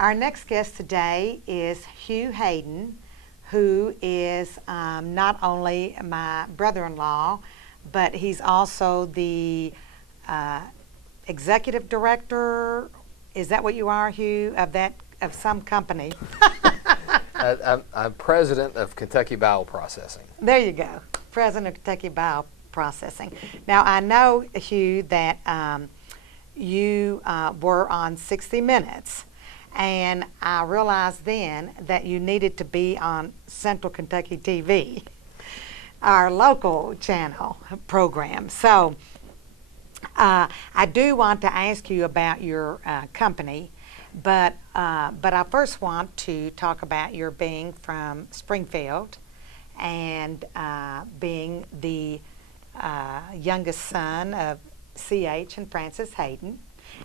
Our next guest today is Hugh Haydon, who is not only my brother-in-law, but he's also the executive director. Is that what you are, Hugh, of some company? I'm president of Kentucky Bowel Processing. There you go, president of Kentucky Bowel Processing. Now, I know, Hugh, that you were on 60 Minutes, and I realized then that you needed to be on Central Kentucky TV, our local channel program. So I do want to ask you about your company, but I first want to talk about your being from Springfield and being the youngest son of C.H. and Frances Haydon,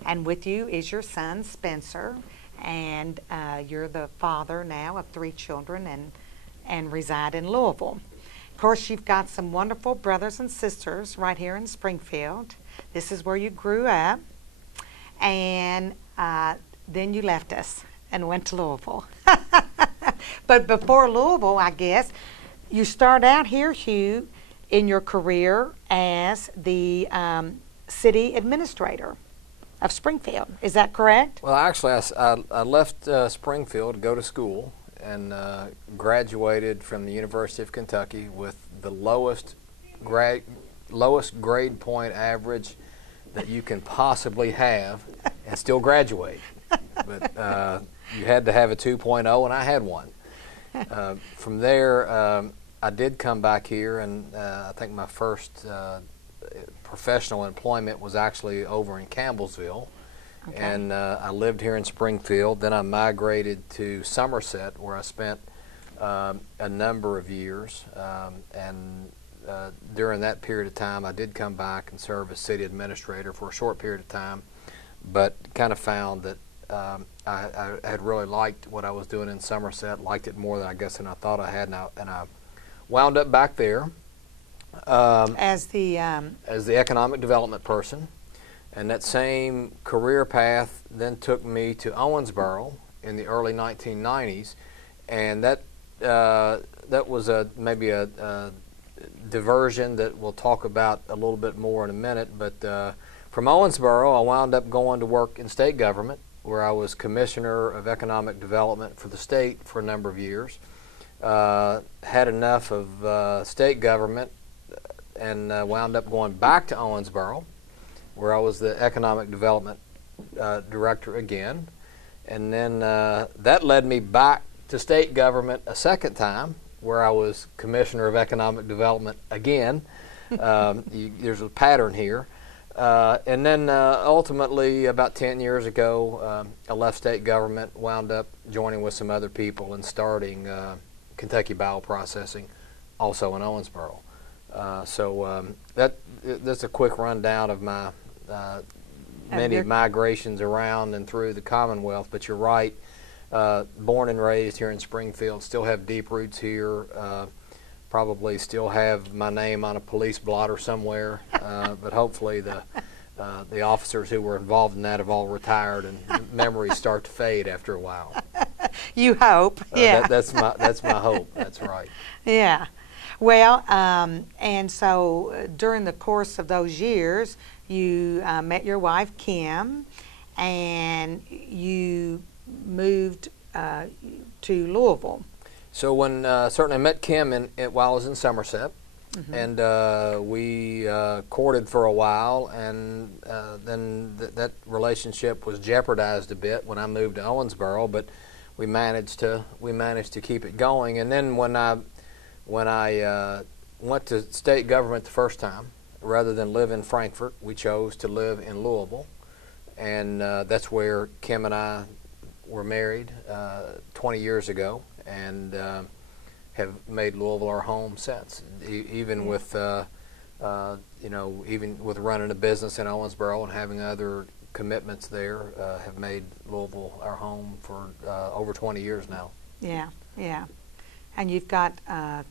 and with you is your son Spencer, and you're the father now of 3 children and reside in Louisville. Of course, you've got some wonderful brothers and sisters right here in Springfield. This is where you grew up, and then you left us and went to Louisville. But before Louisville, I guess, you start out here, Hugh, in your career as the city administrator of Springfield. Is that correct? Well, actually, I left Springfield to go to school and graduated from the University of Kentucky with the lowest grade point average that you can possibly have and still graduate. But you had to have a 2.0, and I had one. From there, I did come back here, and I think my first professional employment was actually over in Campbellsville. Okay. And I lived here in Springfield. Then I migrated to Somerset, where I spent a number of years. And during that period of time, I did come back and serve as city administrator for a short period of time, but kind of found that I had really liked what I was doing in Somerset, liked it more than I guess than I thought I had, and I wound up back there as the economic development person. And that same career path then took me to Owensboro in the early 1990s, and that was maybe a diversion that we'll talk about a little bit more in a minute. But from Owensboro, I wound up going to work in state government, where I was Commissioner of Economic Development for the state for a number of years. Had enough of state government and wound up going back to Owensboro, where I was the Economic Development Director again. And then that led me back to state government a second time, where I was Commissioner of Economic Development again. There's a pattern here. And then ultimately, about 10 years ago, I left state government, wound up joining with some other people and starting Kentucky Bowel Processing, also in Owensboro. So that's a quick rundown of my many migrations around and through the Commonwealth. But you're right, born and raised here in Springfield, still have deep roots here. Probably still have my name on a police blotter somewhere, but hopefully the officers who were involved in that have all retired and memories start to fade after a while. You hope, yeah. That's my hope. That's right. Yeah. Well, and so during the course of those years, you met your wife Kim, and you moved to Louisville. So when certainly met Kim while I was in Somerset, mm-hmm. and we courted for a while, and then that relationship was jeopardized a bit when I moved to Owensboro, but we managed to keep it going. And then when I went to state government the first time, rather than live in Frankfort, we chose to live in Louisville, and that's where Kim and I were married 20 years ago. And have made Louisville our home since. Even with even with running a business in Owensboro and having other commitments there, have made Louisville our home for over 20 years now. Yeah, yeah. And you've got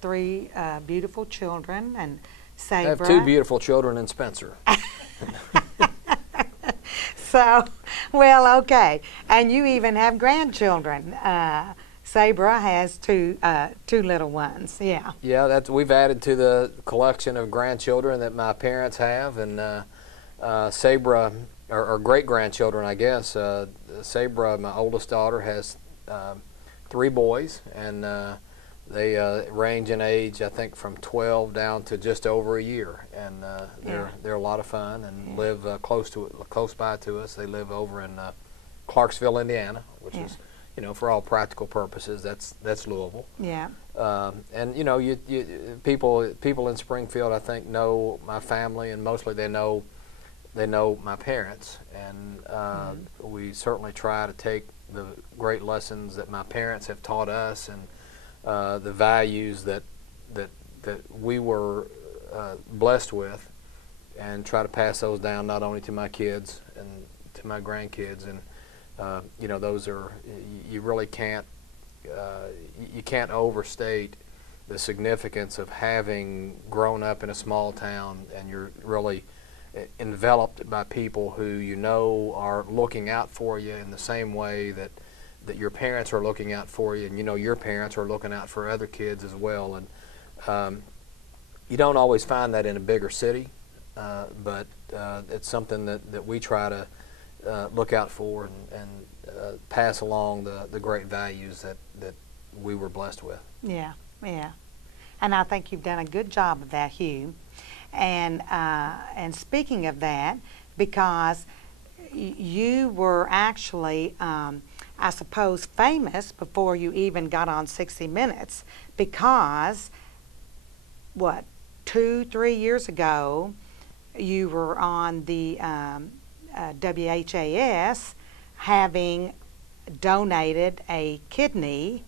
3 beautiful children, and Sabra. I have 2 beautiful children in Spencer. So, well, okay. And you even have grandchildren. Sabra has two little ones. Yeah. Yeah, we've added to the collection of grandchildren that my parents have, and Sabra, or great grandchildren, I guess. Sabra, my oldest daughter, has 3 boys, and they range in age, I think, from 12 down to just over a year, and they're a lot of fun and live close by to us. They live over in Clarksville, Indiana, which is, for all practical purposes, that's Louisville. Yeah. And people in Springfield, I think, know my family, and mostly they know my parents, and we certainly try to take the great lessons that my parents have taught us, and the values that we were blessed with, and try to pass those down not only to my kids and to my grandkids. And those are, you really can't overstate the significance of having grown up in a small town, and you're really enveloped by people who are looking out for you in the same way that your parents are looking out for you, and your parents are looking out for other kids as well. And you don't always find that in a bigger city, but it's something that we try to look out for and pass along the great values that we were blessed with. Yeah, yeah. And I think you've done a good job of that, Hugh. And speaking of that, because you were actually, I suppose, famous before you even got on 60 Minutes, because, 2-3 years ago, you were on the WHAS, having donated a kidney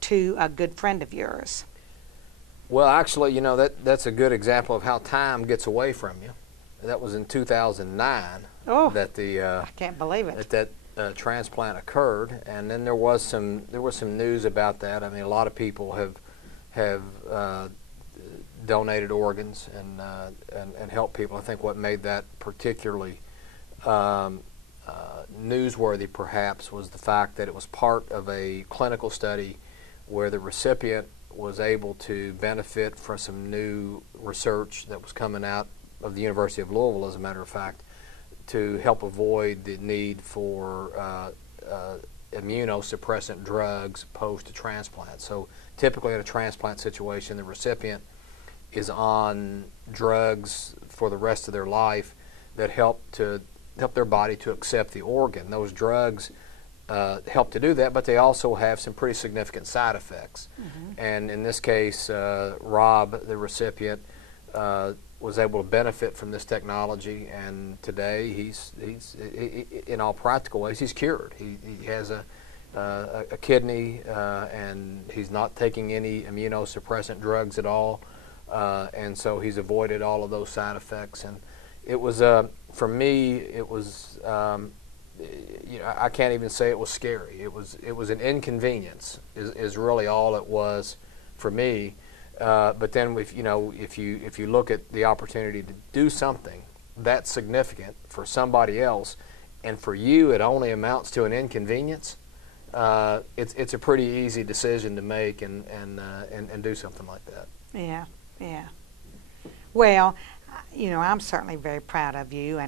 to a good friend of yours. Well, actually, that's a good example of how time gets away from you. That was in 2009 that I can't believe it. That transplant occurred, and then there was some news about that. I mean, a lot of people have donated organs and helped people. I think what made that particularly newsworthy, perhaps, was the fact that it was part of a clinical study where the recipient was able to benefit from some new research that was coming out of the University of Louisville, as a matter of fact, to help avoid the need for immunosuppressant drugs post a transplant. So typically in a transplant situation, the recipient is on drugs for the rest of their life that help their body to accept the organ. Those drugs help to do that, but they also have some pretty significant side effects. And in this case, Rob, the recipient, was able to benefit from this technology, and today he's in all practical ways, he's cured. He has a kidney, and he's not taking any immunosuppressant drugs at all, and so he's avoided all of those side effects. And it was, for me, it was, I can't even say it was scary. It was an inconvenience, is really all it was for me. But then, if you look at the opportunity to do something that's significant for somebody else, and for you it only amounts to an inconvenience, it's a pretty easy decision to make and do something like that. Yeah, yeah. Well, I'm certainly very proud of you,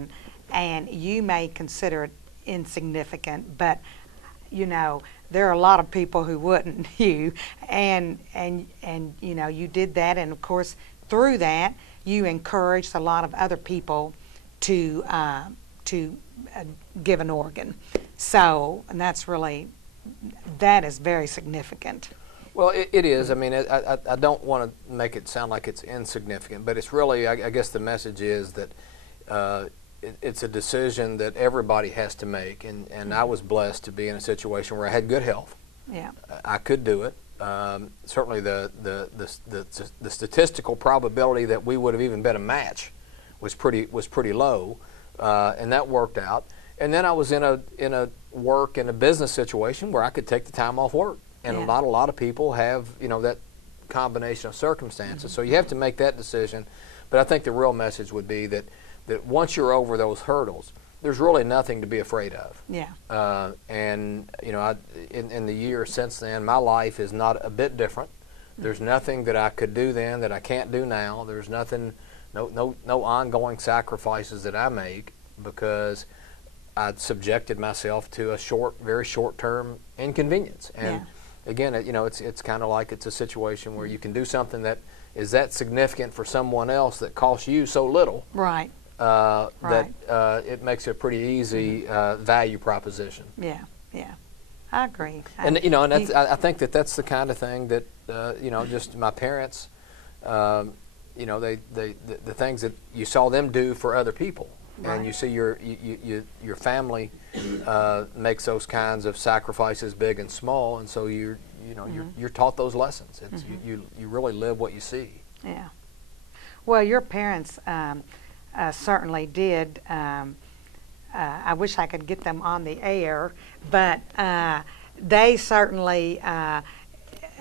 and you may consider it insignificant, but there are a lot of people who wouldn't, Hugh, and you did that, and of course through that you encouraged a lot of other people to give an organ. So, and that is very significant. Well, it is. I mean, I don't want to make it sound like it's insignificant, but it's really, I guess the message is that it's a decision that everybody has to make, and I was blessed to be in a situation where I had good health. Yeah, I could do it. Certainly, the statistical probability that we would have even been a match was pretty low, and that worked out. And then I was in a business situation where I could take the time off work, and not a lot of people have that combination of circumstances. So you have to make that decision. But I think the real message would be that once you're over those hurdles, there's really nothing to be afraid of. Yeah. And you know, in the years since then, my life is not a bit different. There's nothing that I could do then that I can't do now. There's nothing, no ongoing sacrifices that I make because I'd subjected myself to a very short-term inconvenience. And again, you know, it's kind of like it's a situation where you can do something that is that significant for someone else that costs you so little. Right. That it makes it a pretty easy value proposition. Yeah, yeah, I agree. And you know, and I think that's the kind of thing that you know, just my parents, you know, the things that you saw them do for other people, and you see your family makes those kinds of sacrifices, big and small, and so you're taught those lessons. It's you really live what you see. Yeah. Well, your parents. Certainly did. I wish I could get them on the air, but they certainly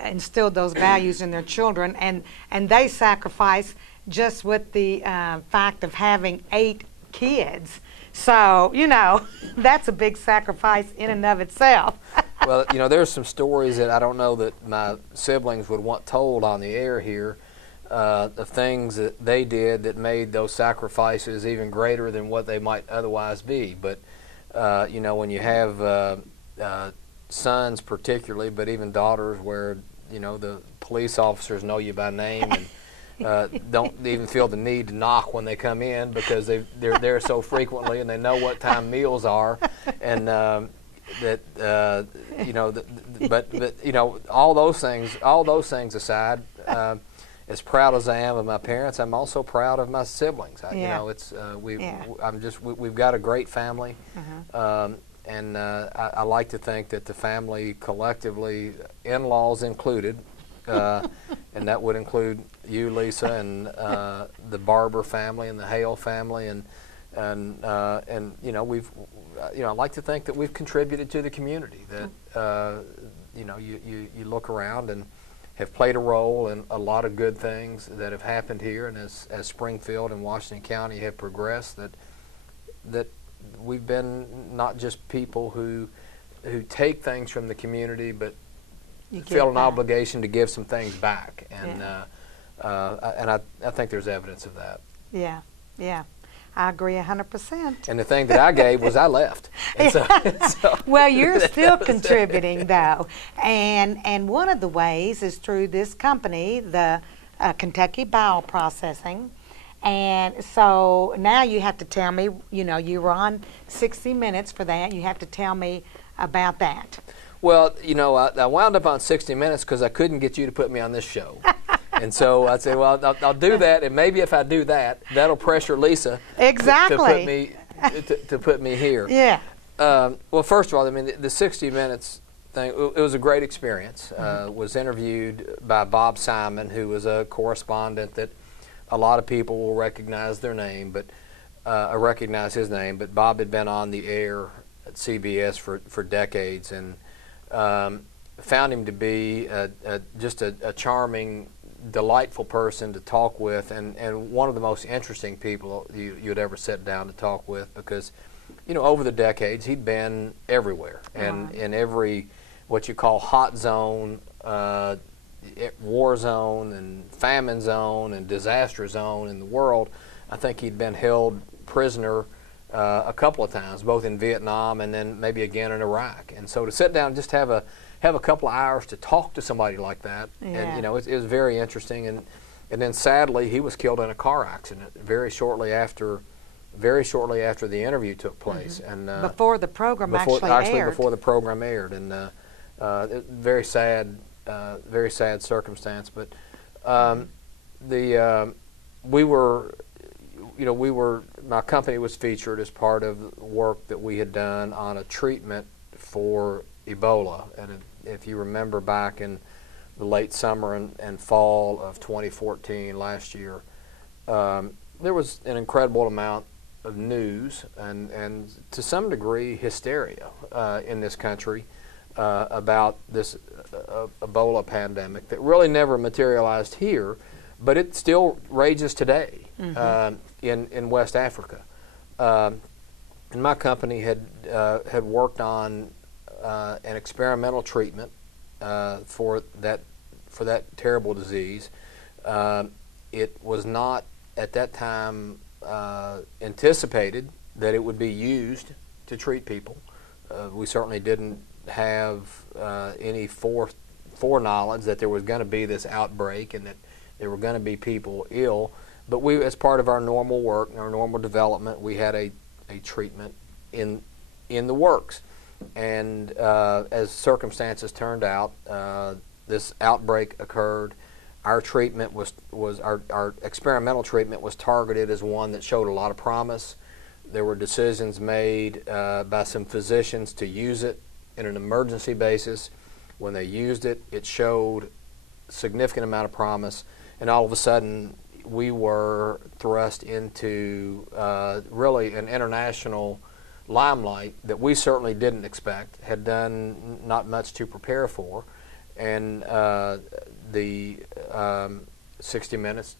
instilled those values in their children, and they sacrificed just with the fact of having 8 kids. So, you know, that's a big sacrifice in and of itself. Well, you know, there's some stories that I don't know that my siblings would want told on the air here. The things that they did that made those sacrifices even greater than what they might otherwise be. But, you know, when you have sons particularly, but even daughters where, you know, the police officers know you by name and don't even feel the need to knock when they come in because they're there so frequently and they know what time meals are. And you know, but you know, all those things aside, as proud as I am of my parents, I'm also proud of my siblings. You know, it's we've got a great family, and I like to think that the family collectively, in-laws included, and that would include you, Lisa, and the Barber family and the Hale family, and you know, I like to think that we've contributed to the community. That you know, you look around and have played a role in a lot of good things that have happened here, and as Springfield and Washington County have progressed, that we've been not just people who take things from the community, but feel an obligation to give some things back, and I think there's evidence of that. Yeah, yeah. I agree 100%. And the thing that I gave was I left. And so well, you're still contributing, though. And one of the ways is through this company, the Kentucky Bowel Processing. And so now you have to tell me, you know, you were on 60 Minutes for that. You have to tell me about that. Well, you know, I wound up on 60 Minutes because I couldn't get you to put me on this show. And so I'd say, well, I'll do that, and maybe if I do that, that'll pressure Lisa to put me here. Yeah. Well, first of all, I mean, the 60 Minutes thing, it was a great experience. Was interviewed by Bob Simon, who was a correspondent that a lot of people will recognize their name, but recognize his name. But Bob had been on the air at CBS for decades, and found him to be just a charming, delightful person to talk with, and one of the most interesting people you'd ever sit down to talk with, because, you know, over the decades he'd been everywhere, and in every what you call hot zone, war zone, and famine zone, and disaster zone in the world. I think he'd been held prisoner a couple of times, both in Vietnam and then maybe again in Iraq. And so to sit down and just have a couple of hours to talk to somebody like that, and you know, it was very interesting. And then sadly, he was killed in a car accident very shortly after the interview took place. And before the program actually aired. Before the program aired, and very sad circumstance. But my company was featured as part of work that we had done on a treatment for Ebola. And if you remember back in the late summer and fall of 2014, last year, there was an incredible amount of news and to some degree hysteria in this country about this Ebola pandemic that really never materialized here, but it still rages today in West Africa. And my company had worked on an experimental treatment for that terrible disease. It was not at that time anticipated that it would be used to treat people. We certainly didn't have any foreknowledge that there was going to be this outbreak and that there were going to be people ill. But we, as part of our normal work, our normal development, we had a treatment in the works. And as circumstances turned out, this outbreak occurred. Our treatment was our experimental treatment was targeted as one that showed a lot of promise. There were decisions made by some physicians to use it in an emergency basis. When they used it, it showed a significant amount of promise, and all of a sudden we were thrust into really an international limelight that we certainly didn't expect, had done not much to prepare for, and the 60 Minutes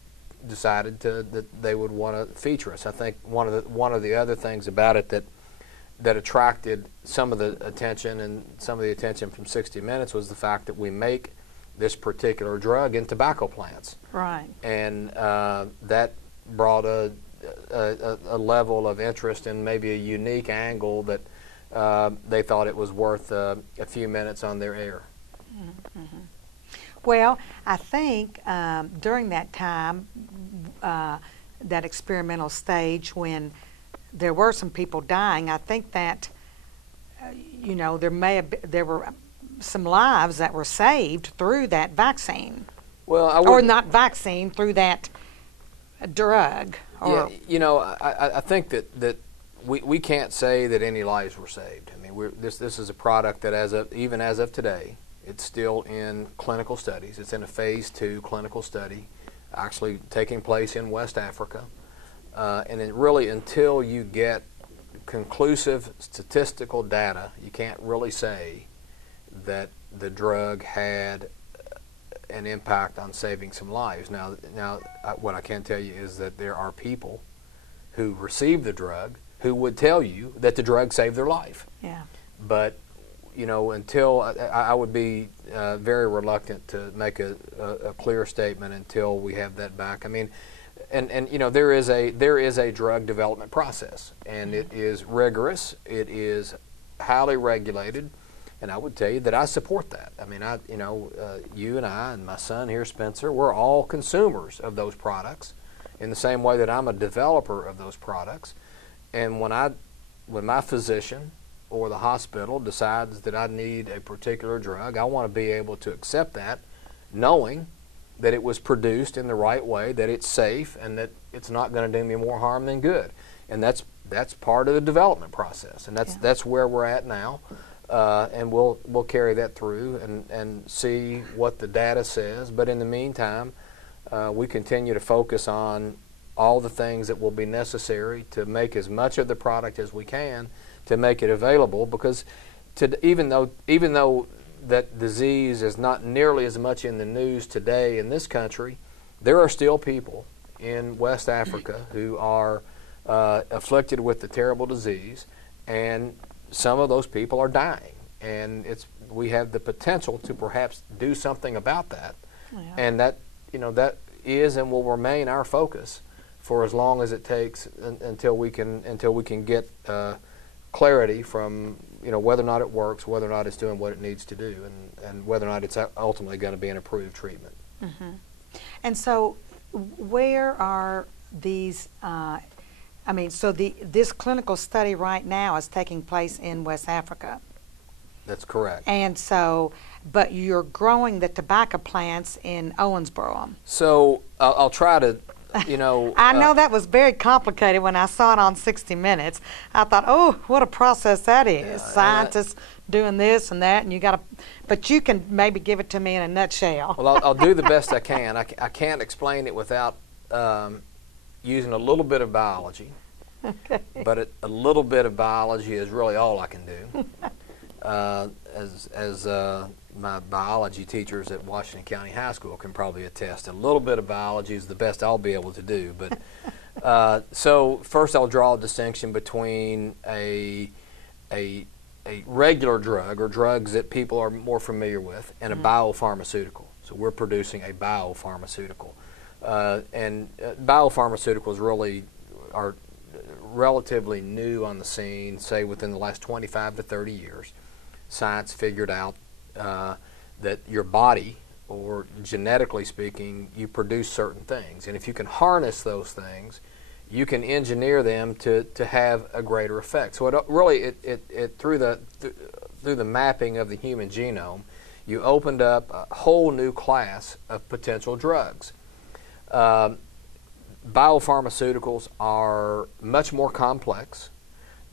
decided that they would want to feature us. I think one of the other things about it that attracted some of the attention and some of the attention from 60 Minutes was the fact that we make this particular drug in tobacco plants. Right. And that brought a level of interest and maybe a unique angle that they thought it was worth a few minutes on their air. Mm-hmm. Well, I think during that time, that experimental stage when there were some people dying, I think that there were some lives that were saved through that vaccine. Well, or not vaccine, through that drug. Or I think that we can't say that any lives were saved. I mean, this is a product that even as of today, it's still in clinical studies. It's in a phase 2 clinical study, actually taking place in West Africa. And it really, until you get conclusive statistical data, you can't really say that the drug had an impact on saving some lives. Now, what I can tell you is that there are people who receive the drug who would tell you that the drug saved their life. Yeah. But until I would be very reluctant to make a clear statement until we have that back. I mean, and there is a drug development process, and it is rigorous. It is highly regulated, and I would tell you that I support that. I mean, you and I and my son here, Spencer, we're all consumers of those products, in the same way that I'm a developer of those products. And when my physician or the hospital decides that I need a particular drug, I want to be able to accept that, knowing that it was produced in the right way, that it's safe, and that it's not going to do me more harm than good. And that's part of the development process, and that's where we're at now. And we'll carry that through and see what the data says. But in the meantime, we continue to focus on all the things that will be necessary to make as much of the product as we can to make it available, because even though that disease is not nearly as much in the news today in this country, there are still people in West Africa who are afflicted with the terrible disease, and some of those people are dying. And we have the potential to perhaps do something about that. Yeah. And that is and will remain our focus for as long as it takes until we can get clarity from whether or not it works, whether or not it's doing what it needs to do, and whether or not it's ultimately going to be an approved treatment. Mm-hmm. And so, where are these? This clinical study right now is taking place in West Africa. That's correct. And so, but you're growing the tobacco plants in Owensboro. So I'll try to. I know that was very complicated when I saw it on 60 Minutes. I thought, oh, what a process that is. Scientists doing this and that, and but you can maybe give it to me in a nutshell. Well, I'll do the best I can. I can't explain it without using a little bit of biology. Okay. But a little bit of biology is really all I can do. As my biology teachers at Washington County High School can probably attest, a little bit of biology is the best I'll be able to do. But So first I'll draw a distinction between a regular drug or drugs that people are more familiar with and a biopharmaceutical. So we're producing a biopharmaceutical. Biopharmaceuticals really are relatively new on the scene, say within the last 25 to 30 years. Science figured out that your body, or genetically speaking, you produce certain things. And if you can harness those things, you can engineer them to have a greater effect. So through the mapping of the human genome, you opened up a whole new class of potential drugs. Biopharmaceuticals are much more complex.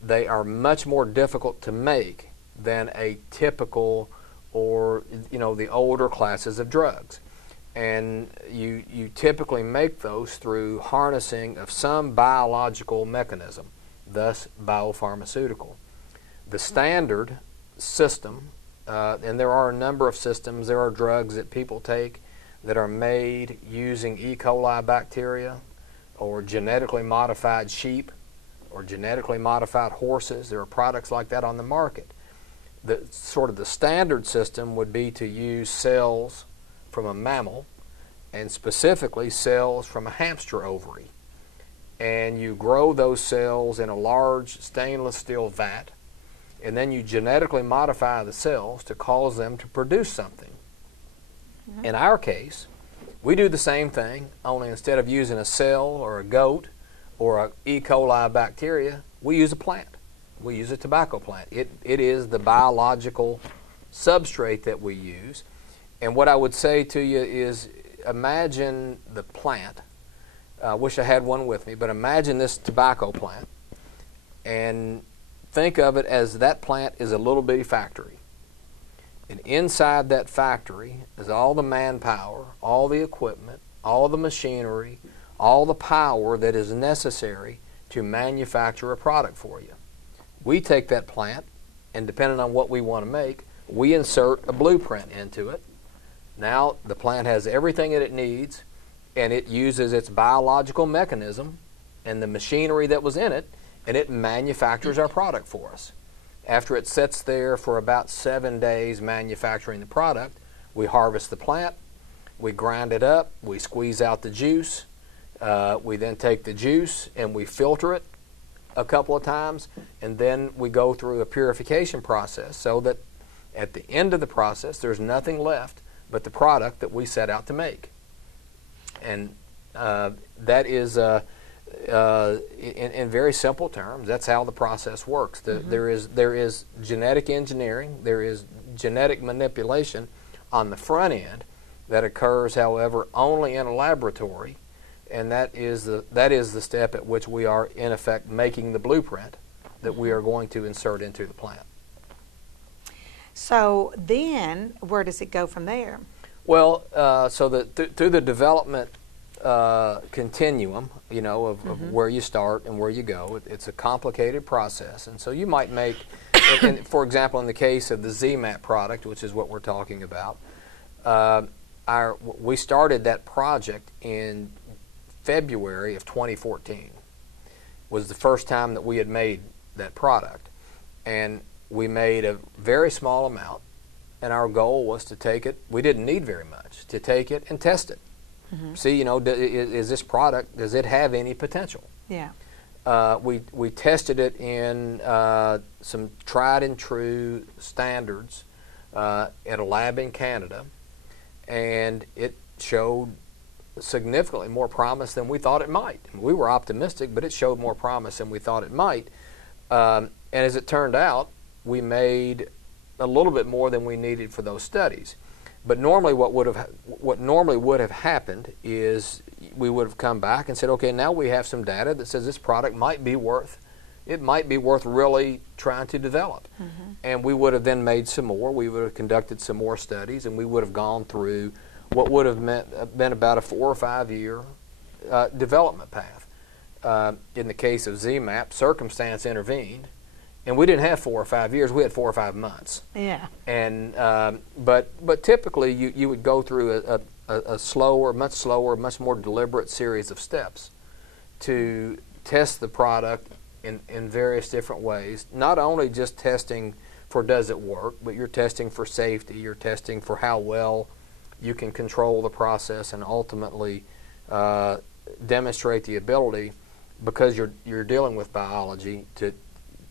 They are much more difficult to make than a typical, or the older classes of drugs. And you typically make those through harnessing of some biological mechanism, thus biopharmaceutical. The standard system, and there are a number of systems, there are drugs that people take that are made using E. coli bacteria or genetically modified sheep or genetically modified horses. There are products like that on the market. The standard system would be to use cells from a mammal, and specifically cells from a hamster ovary. And you grow those cells in a large stainless steel vat, and then you genetically modify the cells to cause them to produce something. In our case, we do the same thing, only instead of using a cell or a goat or an E. coli bacteria, we use a plant. We use a tobacco plant. It is the biological substrate that we use. And what I would say to you is, imagine the plant. I wish I had one with me, but imagine this tobacco plant and think of it as that plant is a little bitty factory. And inside that factory is all the manpower, all the equipment, all the machinery, all the power that is necessary to manufacture a product for you. We take that plant, and depending on what we want to make, we insert a blueprint into it. Now the plant has everything that it needs, and it uses its biological mechanism and the machinery that was in it, and it manufactures our product for us. After it sits there for about 7 days manufacturing the product, we harvest the plant, we grind it up, we squeeze out the juice, we then take the juice and we filter it a couple of times, and then we go through a purification process so that at the end of the process there's nothing left but the product that we set out to make. And that is, in very simple terms, that's how the process works. There is genetic engineering, there is genetic manipulation on the front end that occurs, however, only in a laboratory, and that is the step at which we are, in effect, making the blueprint that we are going to insert into the plant. So then, where does it go from there? Well, through the development continuum, of where you start and where you go, it's a complicated process. And so you might make, for example, in the case of the ZMAP product, which is what we're talking about, we started that project in February of 2014. Was the first time that we had made that product. And we made a very small amount, and our goal was to take it, we didn't need very much, to take it and test it. See, is this product, does it have any potential? Yeah. We tested it in some tried and true standards at a lab in Canada, and it showed significantly more promise than we thought it might. We were optimistic, but it showed more promise than we thought it might. And as it turned out, we made a little bit more than we needed for those studies. But normally what normally would have happened is we would have come back and said, okay, now we have some data that says this product might be worth really trying to develop. And we would have then made some more. We would have conducted some more studies, and we would have gone through what would have been about a 4 or 5 year development path. In the case of ZMAP, circumstance intervened, and we didn't have 4 or 5 years. We had 4 or 5 months. Yeah. And but typically you would go through a slower, much more deliberate series of steps. to test the product in various different ways, not only just testing for does it work, but you're testing for safety, you're testing for how well you can control the process and ultimately demonstrate the ability, because you're dealing with biology,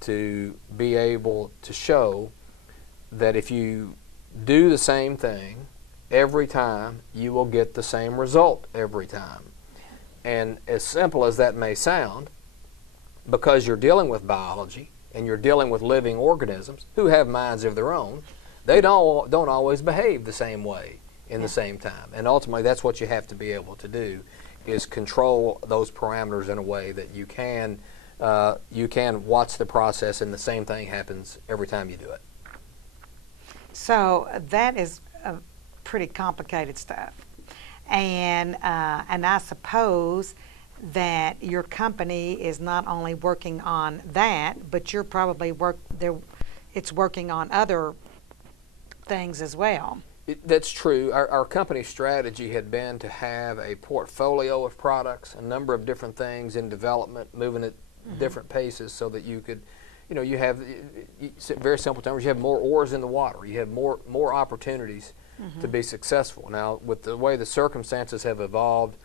to be able to show that if you do the same thing every time, you will get the same result every time. And as simple as that may sound, because you're dealing with biology and you're dealing with living organisms who have minds of their own, they don't always behave the same way in the same time. And ultimately, that's what you have to be able to do, is control those parameters in a way that you can watch the process and the same thing happens every time you do it. So that is pretty complicated stuff. And I suppose that your company is not only working on that, but you're probably it's working on other things as well. That's true. Our company strategy had been to have a portfolio of products, a number of different things in development, moving at different paces, so that you could, you have, very simple terms, you have more oars in the water. You have more opportunities to be successful. Now, with the way the circumstances have evolved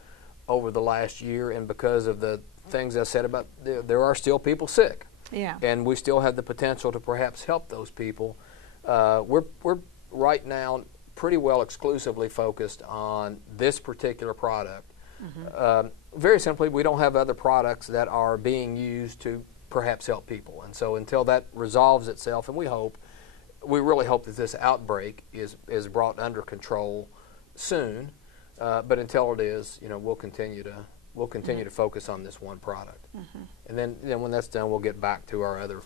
over the last year, and because of the things I said about, there are still people sick. Yeah. And we still have the potential to perhaps help those people. We're right now pretty well exclusively focused on this particular product. Very simply, we don't have other products that are being used to perhaps help people. And so until that resolves itself, and we really hope that this outbreak is brought under control soon, but until it is, we'll continue to focus on this one product. And then when that's done, we'll get back to our other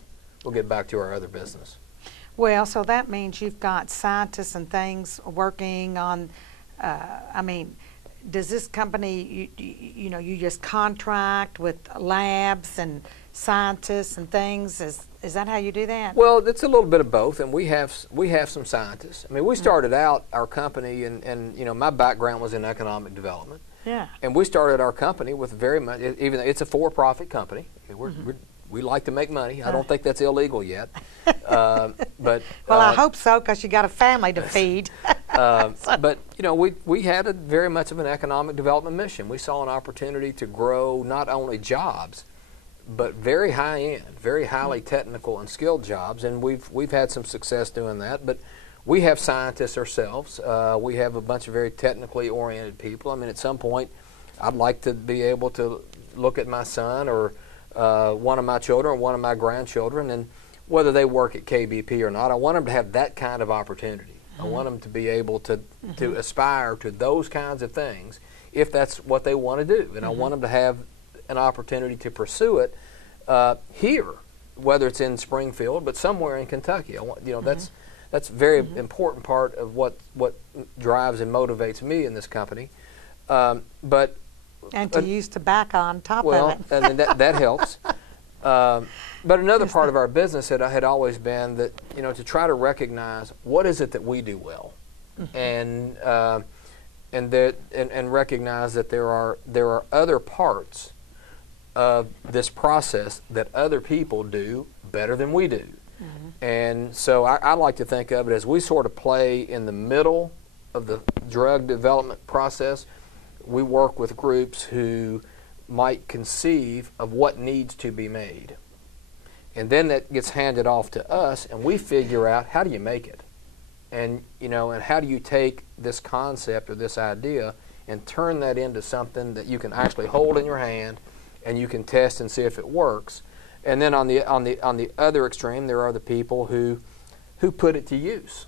business. Well, so that means you've got scientists and things working on, does this company, you just contract with labs and scientists and things? Is that how you do that? Well, it's a little bit of both, and we have some scientists. We started out our company, and my background was in economic development. Yeah. And we started our company with very much, even though it's a for-profit company, we like to make money. I don't think that's illegal yet. But well, I hope so, because you got a family to feed. But we had very much of an economic development mission. We saw an opportunity to grow not only jobs, but very high-end, very highly technical and skilled jobs, and we've had some success doing that. But we have scientists ourselves. We have a bunch of very technically oriented people. At some point, I'd like to be able to look at my son or one of my children or one of my grandchildren, and whether they work at KBP or not, I want them to have that kind of opportunity. I want them to be able to aspire to those kinds of things if that's what they want to do. And I want them to have an opportunity to pursue it here, whether it's in Springfield, but somewhere in Kentucky. I want, that's a very important part of what drives and motivates me in this company. And to use tobacco on top of it. Well, and that helps. But another part of our business had always been that, to try to recognize what is it that we do well, and recognize that there are other parts of this process that other people do better than we do. And so I like to think of it as we sort of play in the middle of the drug development process. We work with groups who might conceive of what needs to be made. And then that gets handed off to us, and we figure out, how do you make it? And and how do you take this concept or this idea and turn that into something that you can actually hold in your hand and you can test and see if it works. And then on the other extreme, there are the people who put it to use.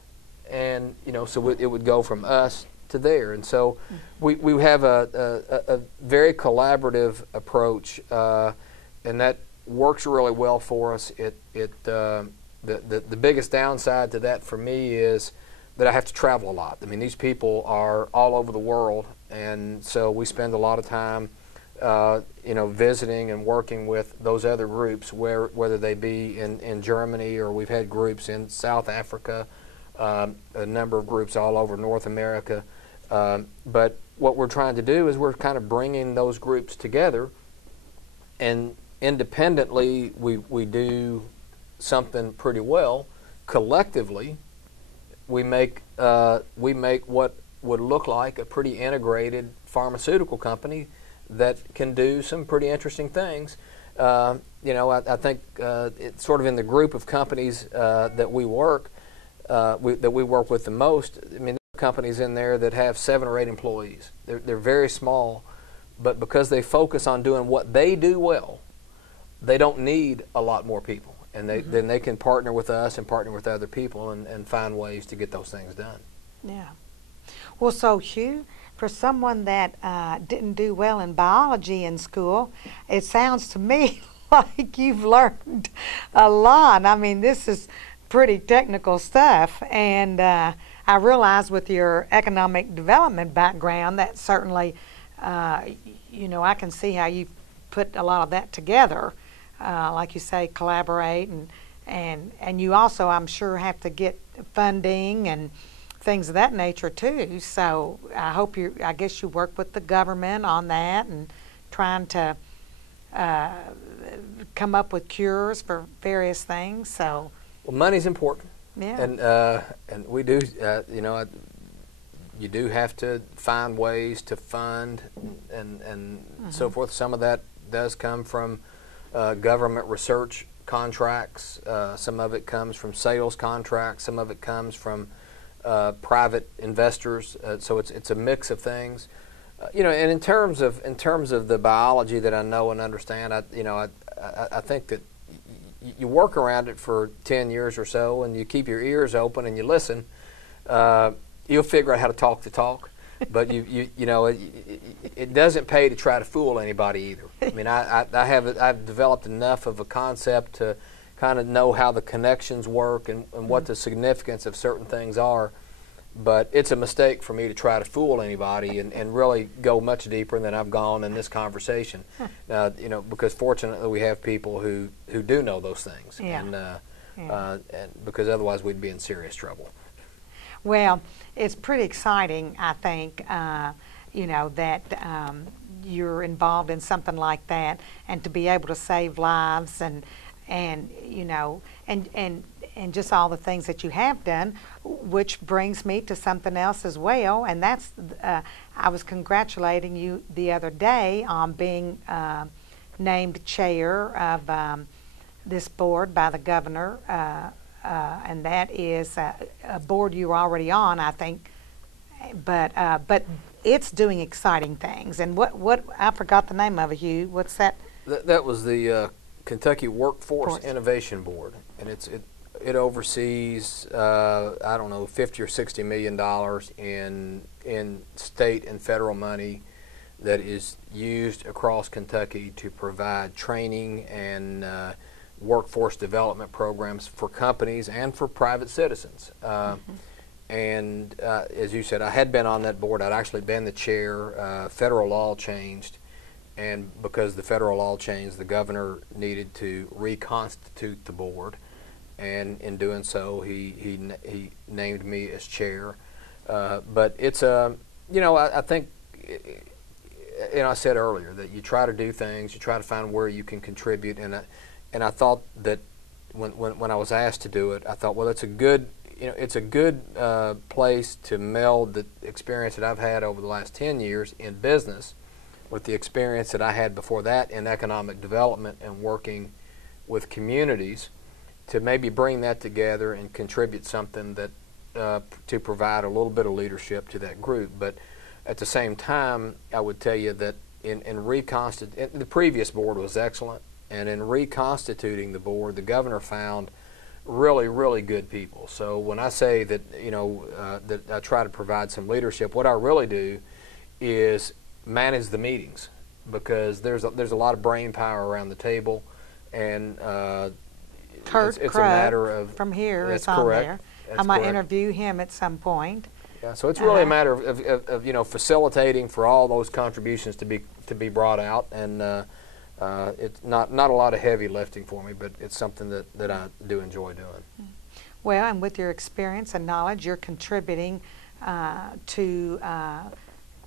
And so it would go from us to there. And so we have a very collaborative approach, and that works really well for us. The biggest downside to that for me is that I have to travel a lot. These people are all over the world, and so we spend a lot of time visiting and working with those other groups, whether they be in Germany, or we've had groups in South Africa, a number of groups all over North America. But what we're trying to do is we're kind of bringing those groups together and independently, we do something pretty well. Collectively, we make what would look like a pretty integrated pharmaceutical company that can do some pretty interesting things. I think it's sort of in the group of companies that we work with the most. I mean, there are companies in there that have 7 or 8 employees. They're very small, but because they focus on doing what they do well, they don't need a lot more people. And then they can partner with us and partner with other people and find ways to get those things done. Yeah. Well, so Hugh, for someone that didn't do well in biology in school, it sounds to me like you've learned a lot. I mean, this is pretty technical stuff, and I realize with your economic development background that certainly, I can see how you've put a lot of that together. Like you say, collaborate, and you also, I'm sure, have to get funding and things of that nature too. So I guess you work with the government on that and trying to come up with cures for various things. So, well, money's important. Yeah. And we do, you do have to find ways to fund and so forth. Some of that does come from government research contracts. Some of it comes from sales contracts. Some of it comes from private investors. So it's a mix of things. And in terms of the biology that I know and understand, I think that you work around it for 10 years or so, and you keep your ears open and you listen. You'll figure out how to talk the talk. But it doesn't pay to try to fool anybody either. I mean, I've developed enough of a concept to kind of know how the connections work and what the significance of certain things are. But it's a mistake for me to try to fool anybody and really go much deeper than I've gone in this conversation. Because fortunately we have people who do know those things, and because otherwise we'd be in serious trouble. Well, it's pretty exciting, I think, that you're involved in something like that, and to be able to save lives and just all the things that you have done, which brings me to something else as well, and that's I was congratulating you the other day on being named chair of this board by the governor. And that is a board you're already on, I think, but it's doing exciting things. And what I forgot the name of it, Hugh. What's that? That was the Kentucky Workforce Innovation Board, and it oversees I don't know, $50 or $60 million in state and federal money that is used across Kentucky to provide training and workforce development programs for companies and for private citizens. And as you said, I had been on that board. I'd actually been the chair. Federal law changed, and because the federal law changed, the governor needed to reconstitute the board, and in doing so, he named me as chair. But it's I think, I said earlier that you try to do things, you try to find where you can contribute, and I thought that when I was asked to do it, I thought, well, it's a good place to meld the experience that I've had over the last 10 years in business with the experience that I had before that in economic development and working with communities, to maybe bring that together and contribute something that to provide a little bit of leadership to that group. But at the same time, I would tell you that the previous board was excellent. And in reconstituting the board, the governor found really, really good people. So when I say that, that I try to provide some leadership, what I really do is manage the meetings, because there's a lot of brain power around the table, and Kurt it's a matter of from here that's is on correct. there. That's I might correct. Interview him at some point. Yeah, so it's really a matter of facilitating for all those contributions to be brought out, and it's not a lot of heavy lifting for me, but it's something that I do enjoy doing. Well, and with your experience and knowledge, you're contributing to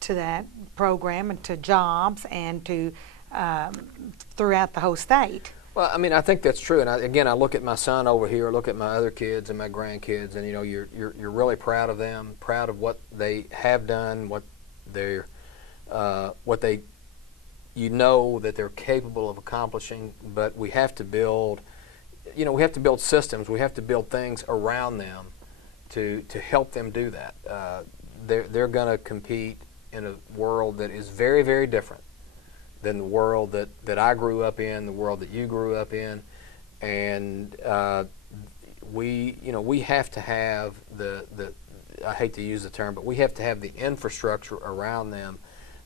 that program and to jobs and to throughout the whole state. Well, I mean, I think that's true. And again, I look at my son over here, look at my other kids and my grandkids, and you're really proud of them, proud of what they have done, what they that they're capable of accomplishing. But we have to build, we have to build systems. We have to build things around them to help them do that. They're going to compete in a world that is very, very different than the world that I grew up in, the world that you grew up in, and we have to have the I hate to use the term, but we have to have the infrastructure around them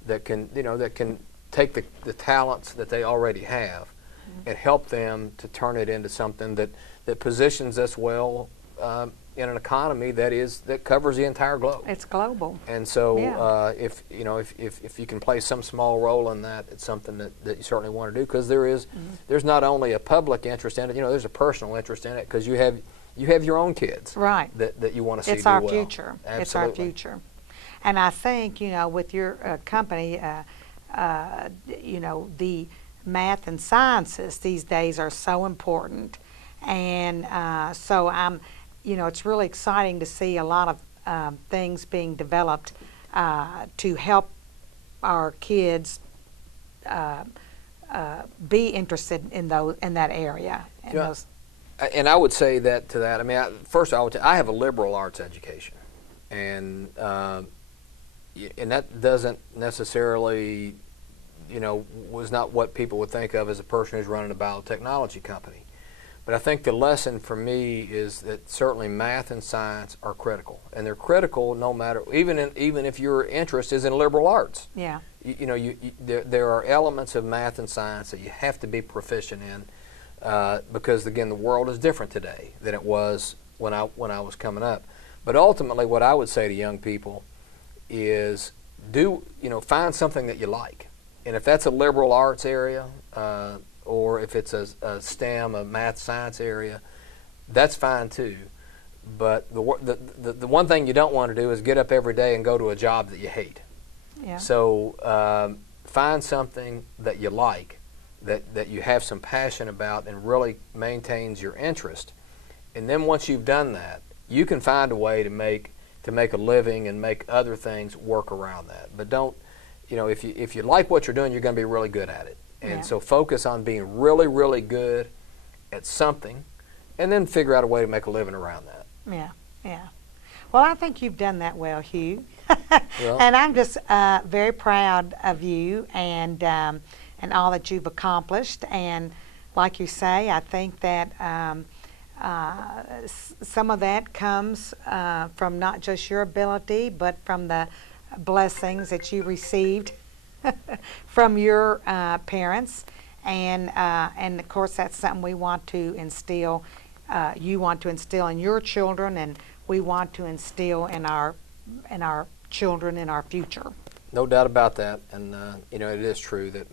that can take the talents that they already have and help them to turn it into something that positions us well in an economy that covers the entire globe. It's global. And so if you can play some small role in that, it's something that you certainly want to do, because there's not only a public interest in it, there's a personal interest in it, because you have your own kids, right, that you want to see it's do our well. future. Absolutely. It's our future. And I think, with your company, the math and sciences these days are so important. And so it's really exciting to see a lot of things being developed to help our kids be interested in that area. And I would say that to that. I mean, first I have a liberal arts education, and that doesn't necessarily, was not what people would think of as a person who's running a biotechnology company. But I think the lesson for me is that certainly math and science are critical, and they're critical no matter even if your interest is in liberal arts. Yeah. There are elements of math and science that you have to be proficient in, because again, the world is different today than it was when I was coming up. But ultimately, what I would say to young people is find something that you like, and if that's a liberal arts area, or if it's a STEM, a math science area, that's fine too. But the one thing you don't want to do is get up every day and go to a job that you hate. Yeah. So find something that you like, that you have some passion about, and really maintains your interest. And then once you've done that, you can find a way to make a living and make other things work around that. But don't, if you like what you're doing, you're going to be really good at it. And so focus on being really, really good at something, and then figure out a way to make a living around that. Yeah, yeah. Well, I think you've done that well, Hugh. Well, and I'm just very proud of you and all that you've accomplished. And like you say, I think that some of that comes from not just your ability, but from the blessings that you received from your parents, and of course that's something we want to instill. You want to instill in your children, and we want to instill in our children in our future. No doubt about that, and it is true that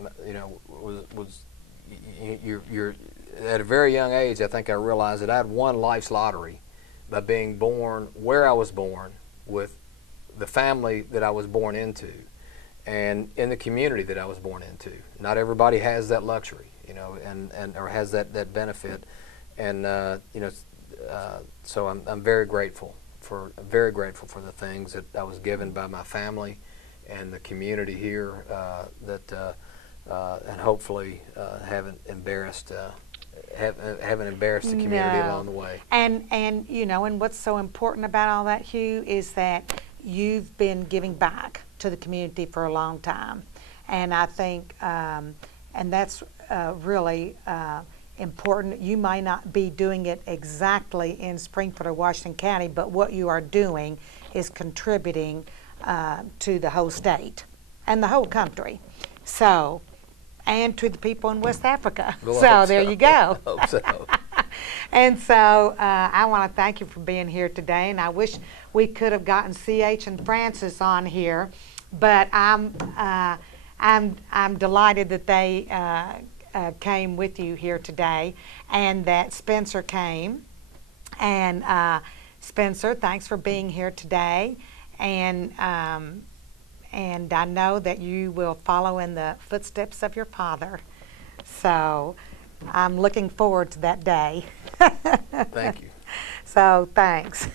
you're at a very young age. I think I realized that I had won life's lottery by being born where I was born, with the family that I was born into, and in the community that I was born into. Not everybody has that luxury, or has that benefit, and so I'm very grateful for the things that I was given by my family and the community here, and hopefully haven't embarrassed the community along the way. And and what's so important about all that, Hugh, is that you've been giving back to the community for a long time, and I think and that's really important. You might not be doing it exactly in Springfield or Washington County, but what you are doing is contributing to the whole state and the whole country. So, and to the people in West Africa. Well, so there you go. I hope so. And so I want to thank you for being here today, and I wish we could have gotten CH and Francis on here, but I'm delighted that they came with you here today, and that Spencer came. And Spencer, thanks for being here today, and and I know that you will follow in the footsteps of your father. So I'm looking forward to that day. Thank you. So thanks.